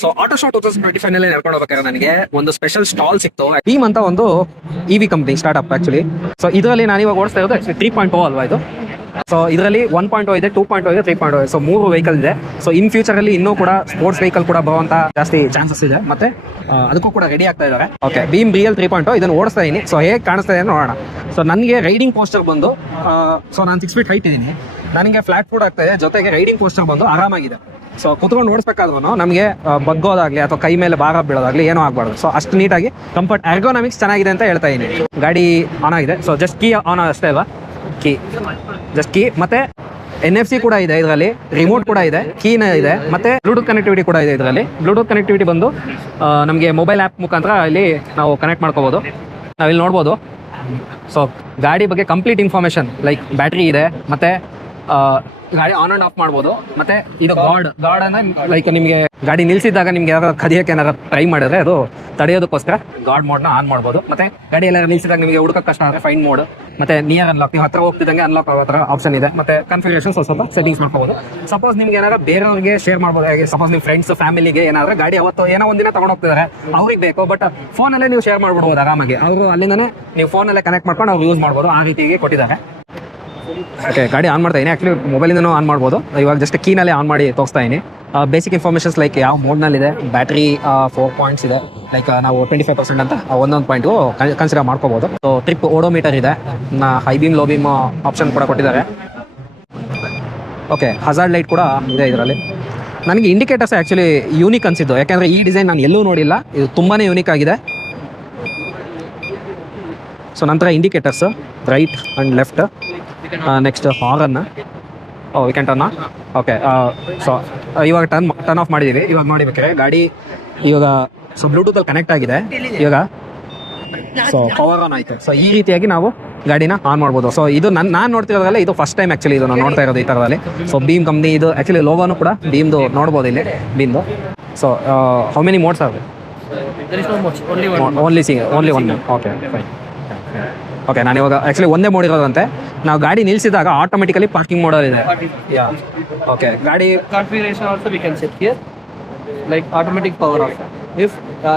So auto show 2025 ನಲ್ಲಿ ನಡ್ಕೊಂಡು ಹೋಗ್ಬೇಕಾದ್ರೆ ನನಗೆ ಒಂದು ಸ್ಪೆಷಲ್ ಸ್ಟಾಲ್ ಸಿಕ್ತು. ಟೀಮ್ ಅಂತ ಒಂದು EV company startup actually. So ಇದರಲ್ಲಿ ನಾನು ಇವಾಗ ಓಡಿಸ್ತಾ ಇರೋದು ಆಕ್ಚುಲಿ 3.0 ಅಲ್ವಾ ಇದು. ಸೊ ಇದರಲ್ಲಿ 1.0 ಇದೆ, 2.0 ಇದೆ, 3.0 ಇದೆ. ಸೊ 3 ವೆಹಿಕಲ್ ಇದೆ. ಸೊ ಇನ್ ಫ್ಯೂಚರ್ ಅಲ್ಲಿ ಇನ್ನೂ ಕೂಡ ಸ್ಪೋರ್ಟ್ಸ್ ವೆಹಿಕಲ್ ಕೂಡ ಬರುವಂತ ಜಾಸ್ತಿ ಚಾನ್ಸಸ್ ಇದೆ. ಮತ್ತೆ ಅದಕ್ಕೂ ಕೂಡ ರೆಡಿ ಆಗ್ತಾ ಇದ್ದಾರೆ. ಓಕೆ, ಬೀಮ್ ರಿಯಲ್ 3.0 ಇದನ್ನು ಓಡಿಸ್ತಾ ಇದೀನಿ. ಸೊ ಹೇಗೆ ಕಾಣಿಸ್ತಾ ಇದೆ ನೋಡೋಣ. ಸೊ ನನಗೆ ರೈಡಿಂಗ್ ಪೋಸ್ಟರ್ ಬಂದು ಸೊ ನಾನು 6 ಫೀಟ್ ಹೈಟ್ ಇದ್ದೀನಿ. ನನಗೆ ಫ್ಲಾಟ್ ಫುಡ್ ಆಗ್ತಾ ಇದೆ, ಜೊತೆಗೆ ರೈಡಿಂಗ್ ಪೋಸ್ಟರ್ ಬಂದು ಆರಾಮಾಗಿದೆ. ಸೊ ಕುತ್ಕೊಂಡು ಓಡಿಸ್ಬೇಕಾದ್ರೂ ನಮಗೆ ಬಗ್ಗೋದಾಗ್ಲಿ ಅಥವಾ ಕೈ ಮೇಲೆ ಭಾರ ಬೀಳೋದಾಗ್ಲಿ ಏನೂ ಆಗಬಾರ್ದು. ಸೊ ಅಷ್ಟು ನೀಟಾಗಿ ಕಂಫರ್ಟ್ ಎರ್ಗೋನಾಮಿಕ್ಸ್ ಚೆನ್ನಾಗಿದೆ ಅಂತ ಹೇಳ್ತಾ ಇದ್ದೀನಿ. ಗಾಡಿ ಆನ್ ಆಗಿದೆ. ಸೊ ಜಸ್ಟ್ ಕೀ ಆನ್ ಅಷ್ಟೇ ಅಲ್ವಾ, ಕೀ ಜಸ್ಟ್ ಕೀ. ಮತ್ತೆ NFC ಕೂಡ ಇದೆ ಇದರಲ್ಲಿ, ರಿಮೋಟ್ ಕೂಡ ಇದೆ, ಕೀನ ಇದೆ, ಮತ್ತೆ ಬ್ಲೂಟೂತ್ ಕನೆಕ್ಟಿವಿಟಿ ಕೂಡ ಇದೆ ಇದರಲ್ಲಿ. ಬ್ಲೂಟೂತ್ ಕನೆಕ್ಟಿವಿಟಿ ಬಂದು ನಮಗೆ ಮೊಬೈಲ್ ಆ್ಯಪ್ ಮುಖಾಂತರ ಇಲ್ಲಿ ನಾವು ಕನೆಕ್ಟ್ ಮಾಡ್ಕೋಬೋದು. ನಾವಿಲ್ಲಿ ನೋಡ್ಬೋದು. ಸೊ ಗಾಡಿ ಬಗ್ಗೆ ಕಂಪ್ಲೀಟ್ ಇನ್ಫಾರ್ಮೇಷನ್ ಲೈಕ್ ಬ್ಯಾಟ್ರಿ ಇದೆ, ಮತ್ತೆ ಗಾಡಿ ಆನ್ ಅಂಡ್ ಆಫ್ ಮಾಡ್ಬೋದು. ಮತ್ತೆ ಇದು ಗಾರ್ಡ್ ಅಂದ್ರೆ ಲೈಕ್ ನಿಮಗೆ ಗಾಡಿ ನಿಲ್ಸಿದಾಗ ನಿಮ್ಗೆ ಯಾರು ಕದಿಯಕ್ಕೆ ಏನಾರು ಟ್ರೈ ಮಾಡಿದ್ರೆ ಅದು ತಡೆಯೋದಕ್ಕೋಸ್ಕರ ಗಾರ್ಡ್ ಮೋಡ್ನ ಆನ್ ಮಾಡ್ಬೋದು. ಮತ್ತೆ ಗಾಡಿ ಎಲ್ಲ ನಿಲ್ಸಿದಾಗ ನಿಮಗೆ ಹುಡುಕಕ್ಕೆ ಕಷ್ಟ ಆದರೆ ಫೈನ್ ಮೋಡ್, ಮತ್ತೆ ನಿಯರ್ ಅನ್ಲಾಕ್, ನೀವು ಹತ್ರ ಹೋಗ್ತಿದ್ದಂಗೆ ಅನ್ಲಾಕ್ ಆಗೋ ಥರ ಆಪ್ಷನ್ ಇದೆ. ಮತ್ತೆ ಕನ್ಫಿಗರೇಷನ್ ಸ್ವಲ್ಪ ಸೆಟ್ಟಿಂಗ್ಸ್ ಮಾಡ್ಕೋಬೋದು. ಸಪೋಸ್ ನಿಮ್ಗೆ ಏನಾದ್ರು ಬೇರೆಯವ್ರಿಗೆ ಶೇರ್ ಮಾಡ್ಬೋದು. ಹಾಗೆ ಸಪೋಸ್ ನಿಮ್ಮ ಫ್ರೆಂಡ್ಸ್ ಫ್ಯಾಮಿಲಿಗೆ ಏನಾದ್ರೆ ಗಾಡಿ ಅವತ್ತು ಏನೋ ಒಂದಿನ ತಗೊಂಡು ಹೋಗ್ತಿದ್ದಾರೆ, ಅವ್ರಿಗೆ ಬೇಕು, ಬಟ್ ಫೋನಲ್ಲೇ ನೀವು ಶೇರ್ ಮಾಡ್ಬಿಡ್ಬೋದು ಆರಾಮಾಗಿ. ಅವರು ಅಲ್ಲಿಂದನೇ ನೀವು ಫೋನಲ್ಲೇ ಕನೆಕ್ಟ್ ಮಾಡ್ಕೊಂಡು ಅವ್ರು ಯೂಸ್ ಮಾಡ್ಬೋದು. ಆ ರೀತಿಗೆ ಕೊಟ್ಟಿದ್ದಾರೆ. ಓಕೆ, ಗಾಡಿ ಆನ್ ಮಾಡ್ತಾ ಇದೀನಿ. ಆ್ಯಕ್ಚುಲಿ ಮೊಬೈಲಿಂದನೂ ಆನ್ ಮಾಡ್ಬೋದು. ಇವಾಗ ಜಸ್ಟ್ ಕೀನಲ್ಲೇ ಆನ್ ಮಾಡಿ ತೋರಿಸ್ತಾ ಇದೀನಿ. ಬೇಸಿಕ್ ಇನ್ಫಾರ್ಮೇಷನ್ಸ್ ಲೈಕ್ ಯಾವ ಮೋಡ್ನಲ್ಲಿದೆ, ಬ್ಯಾಟ್ರಿ 4 ಪಾಯಿಂಟ್ಸ್ ಇದೆ, ಲೈಕ್ ನಾವು 25% ಅಂತ ಒಂದೊಂದು ಪಾಯಿಂಟು ಕನ್ಸಿಡರ್ ಮಾಡ್ಕೋಬೋದು. ಸೊ ಟ್ರಿಪ್ ಓಡೋಮೀಟರ್ ಇದೆ, high beam low beam option ಕೂಡ ಕೊಟ್ಟಿದ್ದಾರೆ. ಓಕೆ, ಹಜಾರ್ಡ್ ಲೈಟ್ ಕೂಡ ಇದೆ ಇದರಲ್ಲಿ. ನನಗೆ ಇಂಡಿಕೇಟರ್ಸ್ ಆ್ಯಕ್ಚುಲಿ ಯೂನಿಕ್ ಅನಿಸಿದ್ದು, ಯಾಕೆಂದರೆ ಈ ಡಿಸೈನ್ ನಾನು ಎಲ್ಲೂ ನೋಡಿಲ್ಲ. ಇದು ತುಂಬಾ ಯೂನಿಕ್ ಆಗಿದೆ. ಸೊ ನಂತರ indicators right and left. Next horn, we can turn. Okay, so ಇವಾಗ ಟರ್ನ್ ಆಫ್ ಮಾಡಿದ್ದೀವಿ. ಇವಾಗ ನೋಡಿಬೇಕಾದ್ರೆ ಗಾಡಿ ಇವಾಗ ಸೊ ಬ್ಲೂಟೂತಲ್ಲಿ ಕನೆಕ್ಟ್ ಆಗಿದೆ ಇವಾಗ. ಸೊ ಪವರ್ ಆನ್ ಆಯಿತು. ಸೊ ಈ ರೀತಿಯಾಗಿ ನಾವು ಗಾಡಿನ ಆನ್ ಮಾಡ್ಬೋದು. ಸೊ ಇದು ನಾನು ನೋಡ್ತಿರೋದ್ರಲ್ಲ ಇದು ಫಸ್ಟ್ ಟೈಮ್ ಆ್ಯಕ್ಚುಲಿ ಇದು ನಾನು ನೋಡ್ತಾ ಇರೋದು ಈ ಥರದಲ್ಲಿ. ಸೊ ಬೀಮ್ ಕಂಪ್ನಿ ಇದು ಆ್ಯಕ್ಚುಲಿ ಲೋಗೋನು ಕೂಡ ಬೀಮ್ದು ನೋಡ್ಬೋದು ಇಲ್ಲಿ, ಬೀಮ್ದು. So how many modes are? Only one. Okay fine. Okay, ನಾನು ಇವಾಗ ಆ್ಯಕ್ಚುಲಿ ಒಂದೇ ಮೋಡ್ ಇರೋದಂತೆ. ನಾವು ಗಾಡಿ ನಿಲ್ಲಿಸಿದಾಗ ಆಟೋಮೆಟಿಕಲಿ ಪಾರ್ಕಿಂಗ್ ಮೋಡಲ್ಲಿ ಇದೆ. ಯಾ, ಓಕೆ. ಗಾಡಿ configuration also we can set here, like automatic power off. If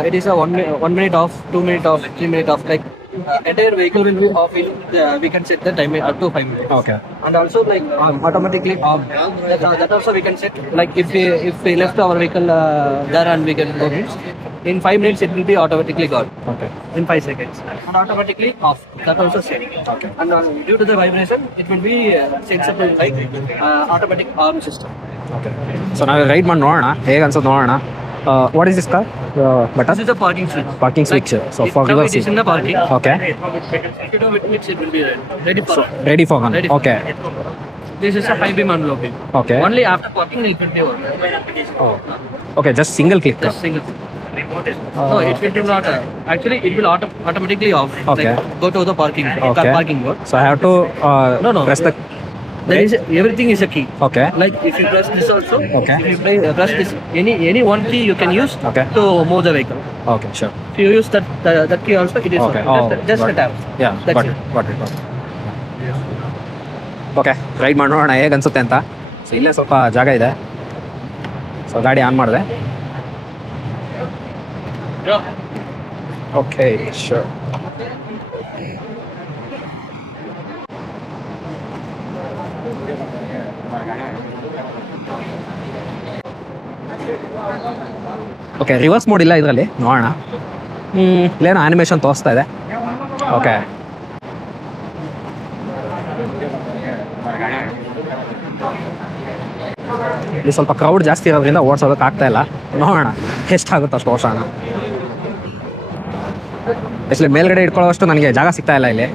it is a 1 minute off, 2 minute off, 3 minute off, like entire vehicle will be off in we can set the time up to 5 minutes. Okay. And also like automatically off. That also we can set, like if we left our vehicle there and we can go means in 5 minutes it will be automatically gone. Okay. In 5 seconds. And automatically off. That also set. Okay. And due to the vibration, it will be sensible like automatic alarm system. Okay. So ನಾವು ride ಮಾಡಿ ನೋಡೋಣ ಹೇಗೆ ಅನ್ಸೋದು ನೋಡೋಣ. What is this car button? This is the parking switch. Parking switch. So for reverse. It is in the parking. Okay. If you do it, it will be ready for. Ready for run. Okay. This is a high beam and low beam. Okay. Only after parking it will be on. Oh. Okay, just single click. Just single. No, it will do not. Actually, it will automatically off. Okay. Like, go to the parking. Okay. Parking mode. So I have to No. press the. There is everything is a key. Okay. Like if you press this also. Okay. If you press this, any one key you can use. Okay. To move the vehicle. Okay, sure. If you use that key also, it is Okay. on. Just got a tap. it. Yeah, That's got it. Got it. Okay, ride ಮಾಡಿ ನೋಡೋಣ ಹೇಗೆ ಅನ್ಸುತ್ತೆ ಅಂತ. So ಇಲ್ಲೇ ಸ್ವಲ್ಪ ಜಾಗ ಇದೆ. So ಗಾಡಿ ಆನ್ ಮಾಡಿದೆ. Okay, sure. Okay, reverse mode ಇಲ್ಲ ಇದರಲ್ಲಿ, ನೋಡೋಣ. ಇಲ್ಲೇನೋ ಆನಿಮೇಷನ್ ತೋರಿಸ್ತಾ ಇದೆ. ಓಕೆ, ಇಲ್ಲಿ ಸ್ವಲ್ಪ ಕ್ರೌಡ್ ಜಾಸ್ತಿ ಇರೋದ್ರಿಂದ ಓಡಿಸೋದಕ್ಕೆ ಆಗ್ತಾ ಇಲ್ಲ. ನೋಡೋಣ ಎಷ್ಟಾಗುತ್ತೋ ಅಷ್ಟು ಓಡಿಸೋಣ. ಆ್ಯಕ್ಚುಲಿ ಮೇಲ್ಗಡೆ ಇಟ್ಕೊಳ್ಳೋಷ್ಟು ನನಗೆ ಜಾಗ ಸಿಗ್ತಾ ಇಲ್ಲ ಇಲ್ಲಿ.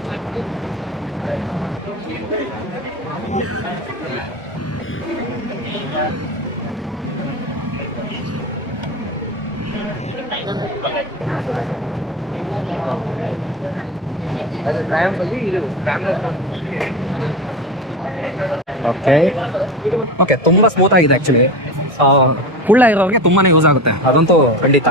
ಓಕೆ ಓಕೆ, ತುಂಬ ಸ್ಮೂತ್ ಆಗಿದೆ ಆ್ಯಕ್ಚುಲಿ. ಕುಳ್ಳ ಇರೋರಿಗೆ ತುಂಬಾ ಯೂಸ್ ಆಗುತ್ತೆ, ಅದಂತೂ ಖಂಡಿತ.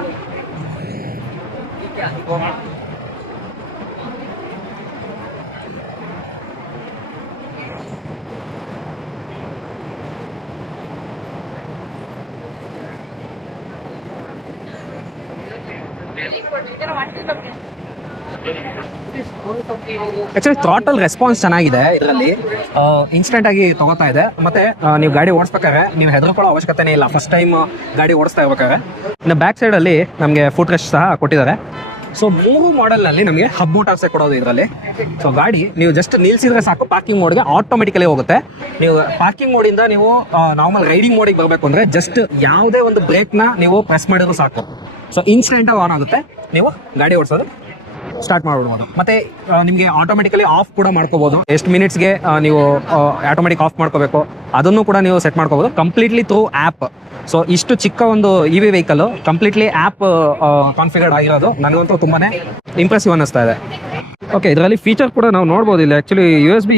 ಆಕ್ಚುಲಿ ಥ್ರಾಟಲ್ ರೆಸ್ಪಾನ್ಸ್ ಚೆನ್ನಾಗಿದೆ ಇದರಲ್ಲಿ, ಇನ್ಸ್ಟೆಂಟ್ ಆಗಿ ತಗೋತಾ ಇದೆ. ಮತ್ತೆ ನೀವು ಗಾಡಿ ಓಡಿಸ್ಬೇಕಾದ್ರೆ ನೀವು ಹೆದರ್ಕೊಳ್ಳೋ ಅವಶ್ಯಕತೆನೇ ಇಲ್ಲ ಫಸ್ಟ್ ಟೈಮ್ ಗಾಡಿ ಓಡಿಸ್ತಾ ಇರ್ಬೇಕಾದ್ರೆ. ಇನ್ನು ಬ್ಯಾಕ್ ಸೈಡ್ ಅಲ್ಲಿ ನಮಗೆ ಫುಟ್ ರೆಸ್ಟ್ ಸಹ ಕೊಟ್ಟಿದ್ದಾರೆ. ಸೊ 3 ಮಾಡೆಲ್ ನಲ್ಲಿ ನಮಗೆ ಹಬ್ ಮೋಟಾರ್ಸ್ ಕೊಡೋದು ಇದರಲ್ಲಿ. ಸೊ ಗಾಡಿ ನೀವು ಜಸ್ಟ್ ನಿಲ್ಸಿದ್ರೆ ಸಾಕು, ಪಾರ್ಕಿಂಗ್ ಮೋಡ್ಗೆ ಆಟೋಮೆಟಿಕಲಿ ಹೋಗುತ್ತೆ. ನೀವು ಪಾರ್ಕಿಂಗ್ ಮೋಡ್ ಇಂದ ನೀವು ನಾರ್ಮಲ್ ರೈಡಿಂಗ್ ಮೋಡಿಗೆ ಬರಬೇಕು ಅಂದ್ರೆ ಜಸ್ಟ್ ಯಾವುದೇ ಒಂದು ಬ್ರೇಕ್ ನ ನೀವು ಪ್ರೆಸ್ ಮಾಡಿದ್ರು ಸಾಕು, ಸೊ ಇನ್ಸ್ಟೆಂಟ್ ಆನ್ ಆಗುತ್ತೆ. ನೀವು ಗಾಡಿ ಓಡಿಸೋದು ಸ್ಟಾರ್ಟ್ ಮಾಡ್ಬಿಡ್ಬೋದು. ಮತ್ತೆ ನಿಮಗೆ ಆಟೋಮೆಟಿಕಲಿ ಆಫ್ ಕೂಡ ಮಾಡ್ಕೋಬಹುದು. ಎಷ್ಟು ಮಿನಿಟ್ಸ್ಗೆ ನೀವು ಆಟೋಮೆಟಿಕ್ ಆಫ್ ಮಾಡ್ಕೋಬೇಕು ಅದನ್ನು ಕೂಡ ನೀವು ಸೆಟ್ ಮಾಡ್ಕೋಬಹುದು ಕಂಪ್ಲೀಟ್ಲಿ ಥ್ರೂ ಆ್ಯಪ್. ಸೊ ಇಷ್ಟು ಚಿಕ್ಕ ಒಂದು EV ವೆಹಿಕಲ್ ಕಂಪ್ಲೀಟ್ಲಿ ಆ್ಯಪ್ ಕಾನ್ಫಿಗರ್ಡ್ ಆಗಿರೋದು ನನಗಂತೂ ತುಂಬಾನೇ ಇಂಪ್ರೆಸಿವ್ ಅನ್ನಿಸ್ತಾ ಇದೆ. ಓಕೆ, ಇದರಲ್ಲಿ ಫೀಚರ್ ಕೂಡ ನಾವು ನೋಡ್ಬೋದು. ಇಲ್ಲಿ ಆಕ್ಚುಲಿ USB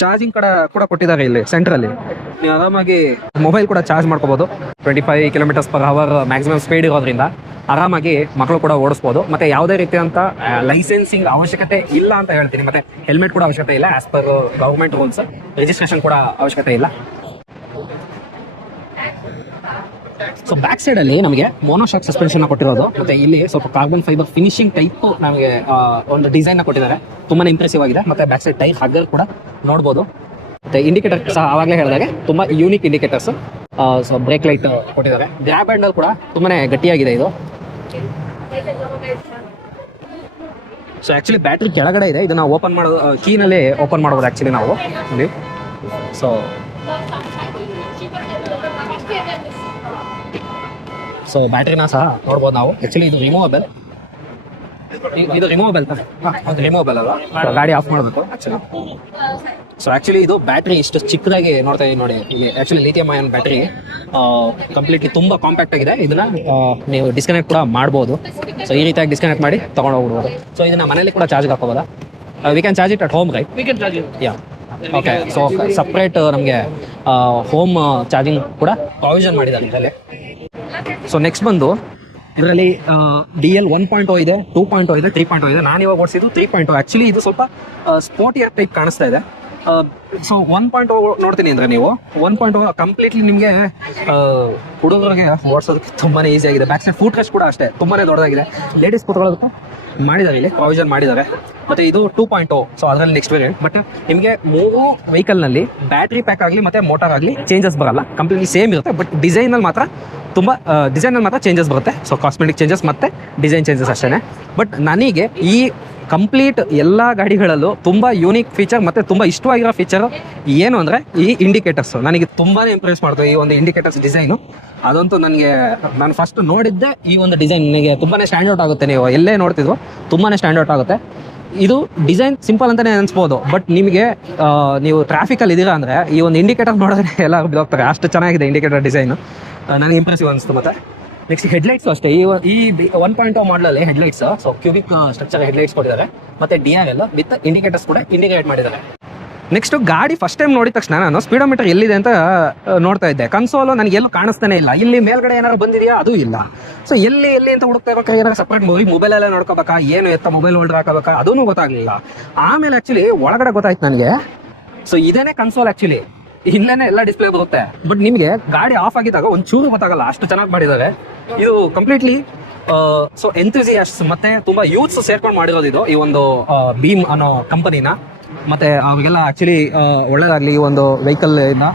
ಚಾರ್ಜಿಂಗ್ ಕೂಡ ಕೊಟ್ಟಿದ್ದಾರೆ ಇಲ್ಲಿ ಸೆಂಟ್ರಲ್ಲಿ. ನೀವು ಆರಾಮಾಗಿ ಮೊಬೈಲ್ ಕೂಡ ಚಾರ್ಜ್ ಮಾಡ್ಕೋಬಹುದು. 25 km/h ಮ್ಯಾಕ್ಸಿಮಮ್ ಸ್ಪೀಡ್ ಇರೋದ್ರಿಂದ ಆರಾಮಾಗಿ ಮಕ್ಕಳು ಕೂಡ ಓಡಿಸ್ಬೋದು. ಮತ್ತೆ ಯಾವುದೇ ರೀತಿಯಂತ ಲೈಸೆನ್ಸಿಂಗ್ ಅವಶ್ಯಕತೆ ಇಲ್ಲ ಅಂತ ಹೇಳ್ತೀನಿ. ಮತ್ತೆ ಹೆಲ್ಮೆಟ್ ಕೂಡ ಅವಶ್ಯಕತೆ ಇಲ್ಲ as per government rules. Registration ಕೂಡ ಅವಶ್ಯಕತೆ ಇಲ್ಲ. ಸೊ ಬ್ಯಾಕ್ ಸೈಡ್ ಅಲ್ಲಿ ನಮಗೆ ಮೋನೋಶಾಕ್ ಸಸ್ಪೆನ್ಷನ್ ಕೊಟ್ಟಿರೋದು. ಮತ್ತೆ ಇಲ್ಲಿ ಸ್ವಲ್ಪ ಕಾರ್ಬನ್ ಫೈಬರ್ ಫಿನಿಶಿಂಗ್ ಟೈಪ್ ನಮಗೆ ಒಂದು ಡಿಸೈನ್ ಕೊಟ್ಟಿದ್ದಾರೆ. ತುಂಬಾನೇ ಇಂಪ್ರೆಸಿವ್ ಆಗಿದೆ. ಮತ್ತೆ ಬ್ಯಾಕ್ ಸೈಡ್ ಟೈರ್ ಹಗ್ಗರ್ ಕೂಡ ನೋಡಬಹುದು. ಮತ್ತೆ ಇಂಡಿಕೇಟರ್ ಸಹ ಆವಾಗಲೇ ಹೇಳಿದಾಗೆ ತುಂಬಾ unique indicators. So break light ಕೊಟ್ಟಿದ್ದಾರೆ. ಗ್ರ್ಯಾಬ್ ಹ್ಯಾಂಡಲ್ ಕೂಡ ತುಂಬಾನೇ ಗಟ್ಟಿಯಾಗಿದೆ ಇದು. ಸೊ ಆಕ್ಚುಲಿ ಬ್ಯಾಟ್ರಿ ಕೆಳಗಡೆ ಇದೆ. ಇದನ್ನ ಓಪನ್ ಮಾಡೋದು ಕೀನಲ್ಲಿ ಓಪನ್ ಮಾಡ್ಬೋದು ಆಕ್ಚುಲಿ ನಾವು ಇಲ್ಲಿ. ಸೊ ಬ್ಯಾಟ್ರಿನ ಸಹ ನೋಡ್ಬೋದು ನಾವು. ಆಕ್ಚುಲಿ ಇದು ರಿಮೂವಬಲ್ ರಿಮೂವಬಲ್ ಅಲ್ಲ, ಗಾಡಿ ಆಫ್ ಮಾಡಬೇಕು ಆಕ್ಚುಲಿ. ಸೊ ಆಕ್ಚುಲಿ ಇದು ಬ್ಯಾಟ್ರಿ ಇಷ್ಟು ಚಿಕ್ಕದಾಗಿ ನೋಡ್ತಾ ಇದೀನಿ ನೋಡಿ. ಇಲ್ಲಿ actually lithium ion battery completely ತುಂಬಾ ಕಾಂಪ್ಯಾಕ್ಟ್ ಆಗಿದೆ. ಇದನ್ನ ನೀವು ಡಿಸ್ಕನೆಕ್ಟ್ ಕೂಡ ಮಾಡ್ಬೋದು. ಸೊ ಈ ರೀತಿಯಾಗಿ ಡಿಸ್ಕನೆಕ್ಟ್ ಮಾಡಿ ತಗೊಂಡು ಹೋಗ್ಬೋದು. ಸೊ ಇದನ್ನ ಮನೇಲಿ ಕೂಡ ಚಾರ್ಜ್ ಹಾಕೋಬೋದಾ? We can charge it at home, right? We can charge it. Yeah, okay. So separate ನಮಗೆ ಹೋಮ್ ಚಾರ್ಜಿಂಗ್ ಕೂಡ ಪ್ರಾವಿಷನ್ ಮಾಡಿದ್ದಾರೆ ಇದರಲ್ಲಿ. ಸೊ ನೆಕ್ಸ್ಟ್ ಬಂದು ಇದರಲ್ಲಿ DL 1.0 ಇದೆ, 2.0 ಇದೆ, 3.0 ಇದೆ. ನಾನು ಇವಾಗ ಓಡಿಸಿದ್ದು 3.0. ಆಕ್ಚುಲಿ ಇದು ಸ್ವಲ್ಪ ಸ್ಪೋರ್ಟಿಯರ್ ಟೈಪ್ ಕಾಣಿಸ್ತಾ ಇದೆ. ಸೊ 1.0 ನೋಡ್ತೀನಿ ಅಂದ್ರೆ ನೀವು 1.0 ಕಂಪ್ಲೀಟ್ಲಿ ನಿಮಗೆ ಹುಡುಗರಿಗೆ ಓಡಿಸೋದಕ್ಕೆ ತುಂಬಾನೇ ಈಸಿ ಆಗಿದೆ. ಬ್ಯಾಕ್ ಸೈಡ್ ಫುಟ್ ರೆಸ್ಟ್ ಕೂಡ ಅಷ್ಟೇ ತುಂಬಾನೇ ದೊಡ್ಡದಾಗಿದೆ. ಲೇಡೀಸ್ ಕೂತ್ಕೊಳ್ಳೋದಕ್ಕೂ ಮಾಡಿದ್ದಾರೆ, ಇಲ್ಲಿ ಪ್ರಾವಿಷನ್ ಮಾಡಿದ್ದಾರೆ. ಮತ್ತೆ ಇದು 2.0. ಸೊ ಅದರಲ್ಲಿ ನೆಕ್ಸ್ಟ್ ವೇರಿಯಂಟ್. ಬಟ್ ನಿಮಗೆ 3 ವೆಹಿಕಲ್ ನಲ್ಲಿ ಬ್ಯಾಟ್ರಿ ಪ್ಯಾಕ್ ಆಗಲಿ ಮತ್ತೆ ಮೋಟಾರ್ ಆಗಲಿ ಚೇಂಜಸ್ ಬರಲ್ಲ, ಕಂಪ್ಲೀಟ್ಲಿ ಸೇಮ್ ಇರುತ್ತೆ. ಬಟ್ ಡಿಸೈನ್ ಅಲ್ಲಿ ಮಾತ್ರ ಚೇಂಜಸ್ ಬರುತ್ತೆ. ಸೊ ಕಾಸ್ಮೆಟಿಕ್ ಚೇಂಜಸ್ ಮತ್ತೆ ಡಿಸೈನ್ ಚೇಂಜಸ್ ಅಷ್ಟೇ. ಬಟ್ ನನಗೆ ಈ ಕಂಪ್ಲೀಟ್ ಎಲ್ಲ ಗಾಡಿಗಳಲ್ಲೂ ತುಂಬಾ ಯೂನಿಕ್ ಫೀಚರ್ ಮತ್ತೆ ತುಂಬಾ ಇಷ್ಟವಾಗಿರೋ ಫೀಚರ್ ಏನು ಅಂದ್ರೆ ಈ ಇಂಡಿಕೇಟರ್ಸ್ ನನಗೆ ತುಂಬಾನೇ ಇಂಪ್ರೆಸ್ ಮಾಡ್ತವೆ. ಈ ಒಂದು ಇಂಡಿಕೇಟರ್ಸ್ ಡಿಸೈನು ಅದಂತೂ ನಾನು ಫಸ್ಟ್ ನೋಡಿದ್ದೆ ಈ ಒಂದು ಡಿಸೈನ್ ನನಗೆ ತುಂಬಾನೇ ಸ್ಟ್ಯಾಂಡ್ ಔಟ್ ಆಗುತ್ತೆ. ನೀವು ಎಲ್ಲೇ ನೋಡ್ತಿದ್ರು ತುಂಬಾನೇ ಸ್ಟ್ಯಾಂಡ್ ಔಟ್ ಆಗುತ್ತೆ. ಇದು ಡಿಸೈನ್ ಸಿಂಪಲ್ ಅಂತಾನೆ ಅನ್ಸ್ಬೋದು, ಬಟ್ ನಿಮಗೆ ನೀವು ಟ್ರಾಫಿಕ್ ಅಲ್ಲಿ ಇದೀರಾ ಅಂದ್ರೆ ಈ ಒಂದು ಇಂಡಿಕೇಟರ್ ನೋಡಿದ್ರೆ ಎಲ್ಲರೂ ಬಿದ್ದೋಗ್ತಾರೆ. ಅಷ್ಟು ಚೆನ್ನಾಗಿದೆ ಇಂಡಿಕೇಟರ್ ಡಿಸೈನ್, ನನಗೆ ಇಂಪ್ರೆಸಿವ್ ಅನಿಸ್ತು. ಮತ್ತೆ ನೆಕ್ಸ್ಟ್ ಹೆಡ್ಲೈಟ್ಸ್ ಅಷ್ಟೇ. ಈ 1.0 ಮಾಡಲಲ್ಲಿ headlights so cubic structure headlights ಕೊಟ್ಟಿದ್ದಾರೆ. ಮತ್ತೆ DRL ವಿತ್ ಇಂಡಿಕೇಟರ್ಸ್ ಕೂಡ ಇಂಡಿಕೇಟ್ ಮಾಡಿದ್ದಾರೆ. ನೆಕ್ಸ್ಟ್ ಗಾಡಿ ಫಸ್ಟ್ ಟೈಮ್ ನೋಡಿದ ತಕ್ಷಣ ನಾನು ಸ್ಪೀಡೋಮೀಟರ್ ಎಲ್ಲಿದೆ ಅಂತ ನೋಡ್ತಾ ಇದ್ದೆ. ಕನ್ಸೋಲು ನನಗೆ ಎಲ್ಲೂ ಕಾಣಿಸ್ತಾನೆ ಇಲ್ಲ. ಇಲ್ಲಿ ಮೇಲ್ಗಡೆ ಏನಾದ್ರು ಬಂದಿದೆಯಾ ಅದು ಇಲ್ಲ. ಸೊ ಎಲ್ಲಿ ಅಂತ ಹುಡುಕ್ತಾ ಇರ್ಬೇಕಾ, ಏನಾದ್ರು ಸಪ್ರೇಟ್ ಮೊಬೈಲ್ ಎಲ್ಲ ನೋಡ್ಕೋಬೇಕಾ, ಏನು ಎತ್ತ ಮೊಬೈಲ್ ಹೋಲ್ಡರ್ ಹಾಕೋಬೇಕಾ ಅದೂ ಗೊತ್ತಾಗ್ಲಿಲ್ಲ. ಆಮೇಲೆ ಆಕ್ಚುಲಿ ಒಳಗಡೆ ಗೊತ್ತಾಯ್ತು ನನಗೆ. ಸೊ ಇದೇನೆ ಕನ್ಸೋಲ್ ಆಕ್ಚುಲಿ, ಇಲ್ಲೇನೆ ಎಲ್ಲ ಡಿಸ್ಪ್ಲೇ ಬರುತ್ತೆ. ಬಟ್ ನಿಮಗೆ ಗಾಡಿ ಆಫ್ ಆಗಿದ್ದಾಗ ಒಂಚೂರು ಗೊತ್ತಾಗಲ್ಲ, ಅಷ್ಟು ಚೆನ್ನಾಗಿ ಮಾಡಿದ್ದಾರೆ. ಇದು ಕಂಪ್ಲೀಟ್ಲಿ ಸೊ ಎಂಥೂಸಿಯಾಸ್ಟ್ಸ್ ಮತ್ತೆ ತುಂಬಾ ಯೂತ್ಸ್ ಸೇರ್ಕೊಂಡು ಮಾಡಿರೋದು ಇದು, ಈ ಒಂದು ಬೀಮ್ ಅನ್ನೋ ಕಂಪನಿನ. ಮತ್ತೆ ಅವ್ರಿಗೆಲ್ಲ ಆಕ್ಚುಲಿ ಒಳ್ಳೇದಾಗ್ಲಿ ಈ ಒಂದು ವೆಹಿಕಲ್ ಇಂದ.